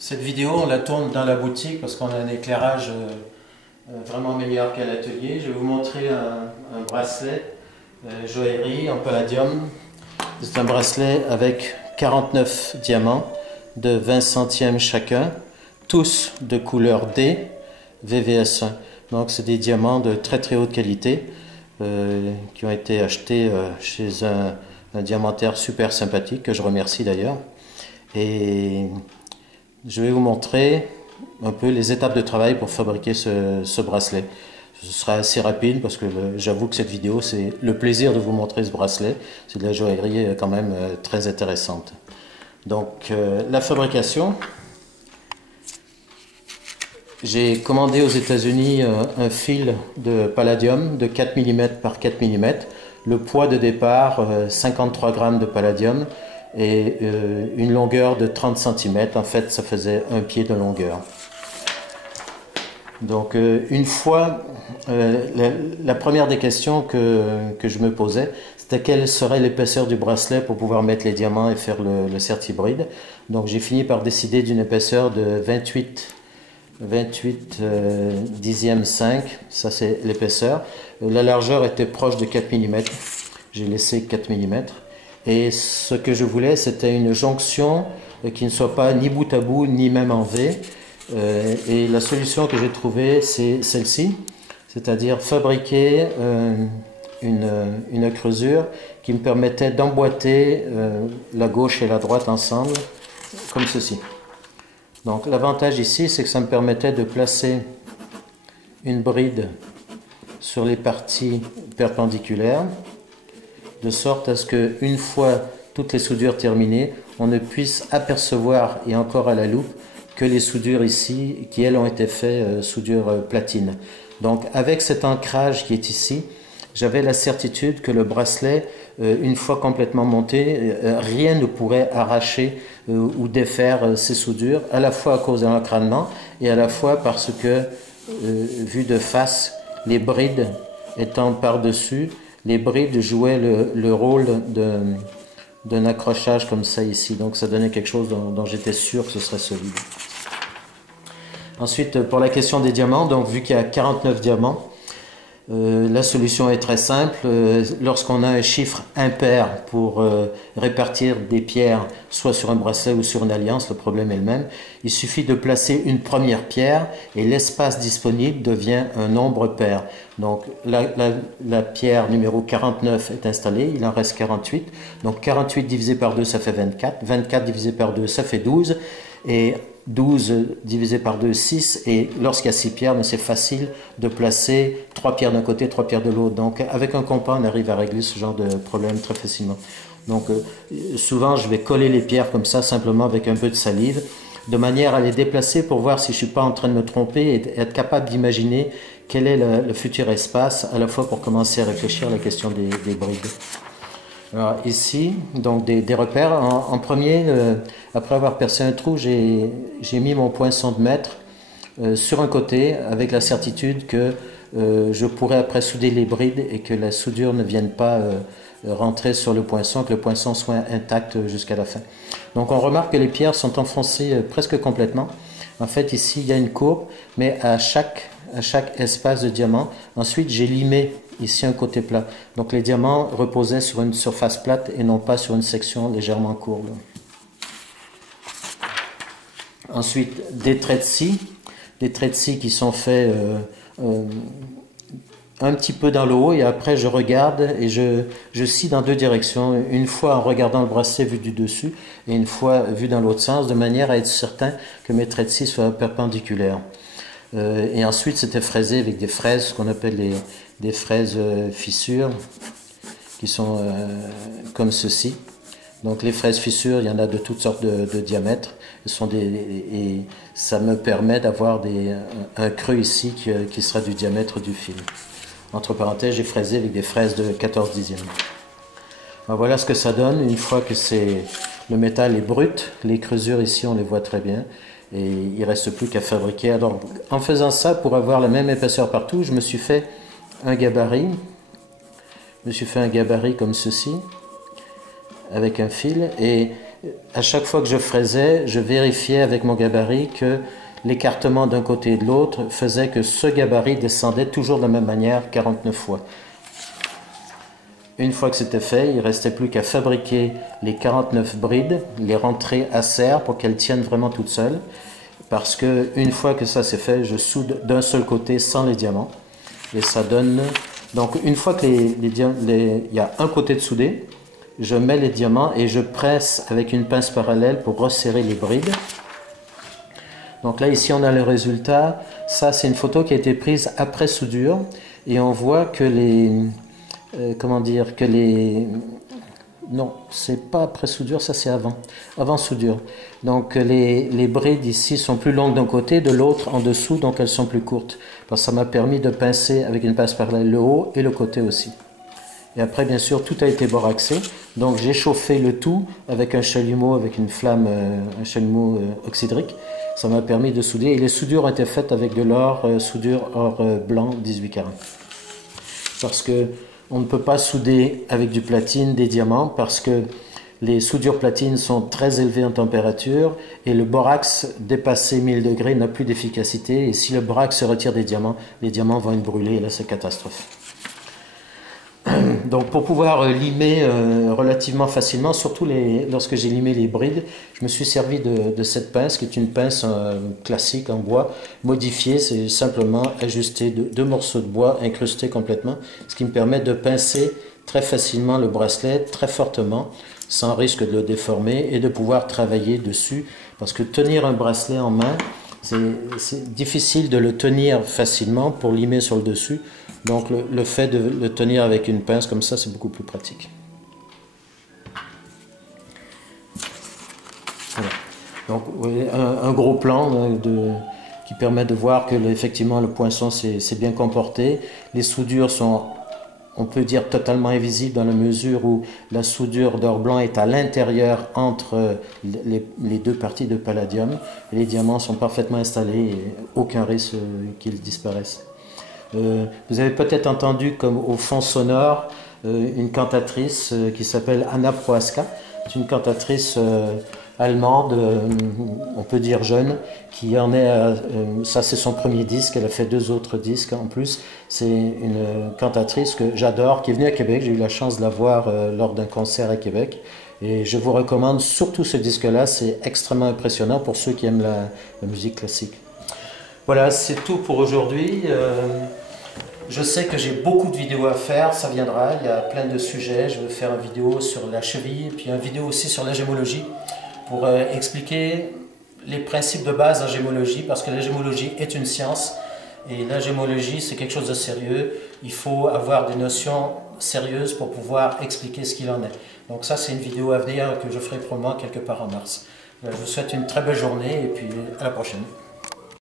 Cette vidéo, on la tourne dans la boutique parce qu'on a un éclairage vraiment meilleur qu'à l'atelier. Je vais vous montrer un bracelet joaillerie en palladium. C'est un bracelet avec 49 diamants de 20 centièmes chacun, tous de couleur D, VVS1. Donc c'est des diamants de très très haute qualité qui ont été achetés chez un diamantaire super sympathique que je remercie d'ailleurs. Et je vais vous montrer un peu les étapes de travail pour fabriquer ce bracelet. Ce sera assez rapide parce que j'avoue que cette vidéo, c'est le plaisir de vous montrer ce bracelet. C'est de la joaillerie quand même très intéressante. Donc la fabrication, j'ai commandé aux États-Unis un fil de palladium de 4 mm par 4 mm. Le poids de départ, 53 grammes de palladium et une longueur de 30 cm. En fait, ça faisait un pied de longueur. Donc, une fois, la première des questions que je me posais, c'était quelle serait l'épaisseur du bracelet pour pouvoir mettre les diamants et faire le certibride. Donc, j'ai fini par décider d'une épaisseur de 28 dixième 5, ça c'est l'épaisseur. La largeur était proche de 4 mm, j'ai laissé 4 mm. Et ce que je voulais, c'était une jonction qui ne soit pas ni bout à bout, ni même en V. Et la solution que j'ai trouvée, c'est celle-ci, c'est-à-dire fabriquer une creusure qui me permettait d'emboîter la gauche et la droite ensemble, comme ceci. Donc l'avantage ici, c'est que ça me permettait de placer une bride sur les parties perpendiculaires, de sorte à ce qu'une fois toutes les soudures terminées, on ne puisse apercevoir, et encore à la loupe, que les soudures ici, qui elles ont été faites soudure platine. Donc avec cet ancrage qui est ici, j'avais la certitude que le bracelet, une fois complètement monté, rien ne pourrait arracher ou défaire ces soudures, à la fois à cause de l'encranement et à la fois parce que, vu de face, les brides étant par-dessus, les brides jouaient le rôle d'un accrochage comme ça ici. Donc ça donnait quelque chose dont j'étais sûr que ce serait solide. Ensuite, pour la question des diamants, donc vu qu'il y a 49 diamants, la solution est très simple. Lorsqu'on a un chiffre impair pour répartir des pierres, soit sur un bracelet ou sur une alliance, le problème est le même. Il suffit de placer une première pierre et l'espace disponible devient un nombre pair. Donc la pierre numéro 49 est installée, il en reste 48. Donc 48 divisé par 2, ça fait 24. 24 divisé par 2, ça fait 12. Et 12 divisé par 2, 6. Et lorsqu'il y a 6 pierres, c'est facile de placer 3 pierres d'un côté, 3 pierres de l'autre. Donc avec un compas, on arrive à régler ce genre de problème très facilement. Donc souvent, je vais coller les pierres comme ça, simplement avec un peu de salive, de manière à les déplacer pour voir si je ne suis pas en train de me tromper et être capable d'imaginer quel est le futur espace, à la fois pour commencer à réfléchir à la question des brides. Alors ici, donc des repères. En premier, après avoir percé un trou, j'ai mis mon poinçon de mètre sur un côté avec la certitude que je pourrais après souder les brides et que la soudure ne vienne pas rentrer sur le poinçon, que le poinçon soit intact jusqu'à la fin. Donc on remarque que les pierres sont enfoncées presque complètement. En fait ici il y a une courbe, mais à chaque espace de diamant, ensuite j'ai limé ici un côté plat. Donc les diamants reposaient sur une surface plate et non pas sur une section légèrement courbe. Ensuite des traits de scie qui sont faits un petit peu dans le haut et après je regarde et je scie dans deux directions, une fois en regardant le bracelet vu du dessus et une fois vu dans l'autre sens, de manière à être certain que mes traits de scie soient perpendiculaires. Et ensuite c'était fraisé avec des fraises, ce qu'on appelle des fraises fissures, qui sont comme ceci. Donc les fraises fissures, il y en a de toutes sortes de diamètres. Et ça me permet d'avoir un creux ici qui sera du diamètre du fil. Entre parenthèses, j'ai fraisé avec des fraises de 14 dixièmes. Alors voilà ce que ça donne une fois que le métal est brut. Les creusures ici, on les voit très bien. Et il ne reste plus qu'à fabriquer. Alors, en faisant ça, pour avoir la même épaisseur partout, je me suis fait un gabarit. Je me suis fait un gabarit comme ceci, avec un fil. Et à chaque fois que je fraisais, je vérifiais avec mon gabarit que l'écartement d'un côté et de l'autre faisait que ce gabarit descendait toujours de la même manière 49 fois. Une fois que c'était fait, il ne restait plus qu'à fabriquer les 49 brides, les rentrer à serre pour qu'elles tiennent vraiment toutes seules. Parce que une fois que ça c'est fait, je soude d'un seul côté sans les diamants. Et ça donne... Donc une fois que il y a un côté de soudé, je mets les diamants et je presse avec une pince parallèle pour resserrer les brides. Donc là ici on a le résultat. Ça c'est une photo qui a été prise après soudure. Et on voit que non, c'est pas après soudure, ça c'est avant soudure. Donc les brides ici sont plus longues d'un côté, de l'autre en dessous, donc elles sont plus courtes. Parce que ça m'a permis de pincer avec une pince parallèle le haut et le côté aussi. Et après, bien sûr, tout a été boraxé. Donc j'ai chauffé le tout avec un chalumeau, avec une flamme, un chalumeau oxydrique. Ça m'a permis de souder. Et les soudures ont été faites avec de l'or, soudure or blanc 18 carats. Parce que on ne peut pas souder avec du platine des diamants parce que les soudures platine sont très élevées en température et le borax dépassé 1000 degrés n'a plus d'efficacité. Et si le borax se retire des diamants, les diamants vont être brûlés et là c'est catastrophe. Donc pour pouvoir limer relativement facilement, surtout lorsque j'ai limé les brides, je me suis servi de cette pince qui est une pince classique en bois, modifiée, c'est simplement ajuster deux morceaux de bois incrustés complètement, ce qui me permet de pincer très facilement le bracelet, très fortement, sans risque de le déformer et de pouvoir travailler dessus, parce que tenir un bracelet en main, c'est difficile de le tenir facilement pour limer sur le dessus. Donc le fait de le tenir avec une pince comme ça, c'est beaucoup plus pratique. Voilà. Donc vous voyez, un gros plan qui permet de voir que effectivement le poinçon s'est bien comporté. Les soudures sont, on peut dire, totalement invisibles dans la mesure où la soudure d'or blanc est à l'intérieur entre les deux parties de palladium. Et les diamants sont parfaitement installés et aucun risque qu'ils disparaissent. Vous avez peut-être entendu comme au fond sonore une cantatrice qui s'appelle Anna Prohaska. C'est une cantatrice allemande, on peut dire jeune, qui en est à, ça c'est son premier disque, elle a fait 2 autres disques en plus. C'est une cantatrice que j'adore, qui est venue à Québec, j'ai eu la chance de la voir lors d'un concert à Québec. Et je vous recommande surtout ce disque-là, c'est extrêmement impressionnant pour ceux qui aiment la musique classique. Voilà, c'est tout pour aujourd'hui. Je sais que j'ai beaucoup de vidéos à faire, ça viendra, il y a plein de sujets. Je vais faire une vidéo sur la cheville, puis une vidéo aussi sur la gémologie pour expliquer les principes de base en gémologie, parce que la gémologie est une science et la gémologie c'est quelque chose de sérieux. Il faut avoir des notions sérieuses pour pouvoir expliquer ce qu'il en est. Donc ça c'est une vidéo à venir que je ferai probablement quelque part en mars. Je vous souhaite une très belle journée et puis à la prochaine.